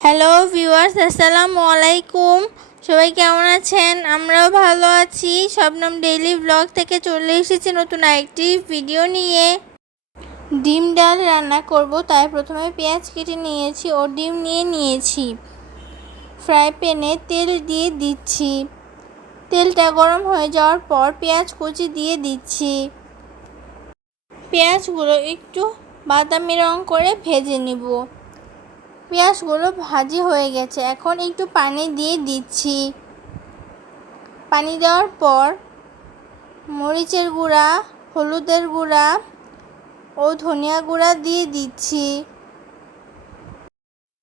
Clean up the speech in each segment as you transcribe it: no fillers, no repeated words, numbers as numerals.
Hello viewers, আসসালামু আলাইকুম। সবাই কেমন আছেন? আমরাও ভালো আছি। শবনম ডেইলি ব্লগ থেকে চলে এসেছি নতুন আরেকটি ভিডিও নিয়ে। ডিম ডাল রান্না করব, তাই প্রথমে পেঁয়াজ কেটে নিয়েছি ও ডিম নিয়েছি। ফ্রাই প্যানে তেল দিয়ে দিচ্ছি। তেলটা গরম হয়ে যাওয়ার পর পেঁয়াজ কুচি দিয়ে দিচ্ছি। পেঁয়াজগুলো একটু বাদামি রং করে ভেজে নিব। পেঁয়াজগুলো ভাজি হয়ে গেছে, এখন একটু পানি দিয়ে দিচ্ছি। পানি দেওয়ার পর মরিচের গুঁড়া, হলুদের গুঁড়া ও ধনিয়া গুঁড়া দিয়ে দিচ্ছি।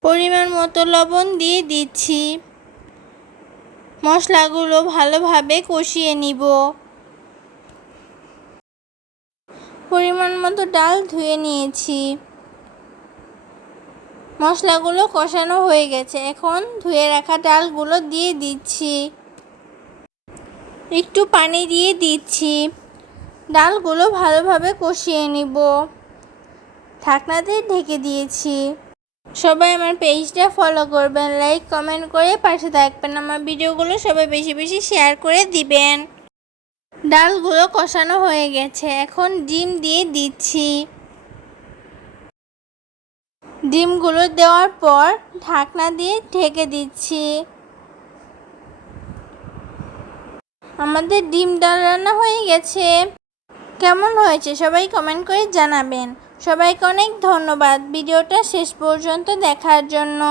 পরিমাণ মতো লবণ দিয়ে দিচ্ছি। মশলাগুলো ভালোভাবে কষিয়ে নিব। পরিমাণ মতো ডাল ধুয়ে নিয়েছি। মশলাগুলো কষানো হয়ে গেছে, এখন ধুয়ে রাখা ডালগুলো দিয়ে দিচ্ছি। একটু পানি দিয়ে দিচ্ছি। ডালগুলো ভালোভাবে কষিয়ে নিব। ঢাকনা দিয়ে ঢেকে দিয়েছি। সবাই আমার পেজটা ফলো করবেন, লাইক কমেন্ট করে পাশে থাকবেন। আমার ভিডিওগুলো সবাই বেশি বেশি শেয়ার করে দিবেন। ডালগুলো কষানো হয়ে গেছে, এখন ডিম দিয়ে দিচ্ছি। ডিমগুলো দেওয়ার পর ঢাকনা দিয়ে ঢেকে দিচ্ছি। আমাদের ডিম ডাল রান্না হয়ে গেছে। কেমন হয়েছে সবাই কমেন্ট করে জানাবেন। সবাইকে অনেক ধন্যবাদ ভিডিওটা শেষ পর্যন্ত দেখার জন্য।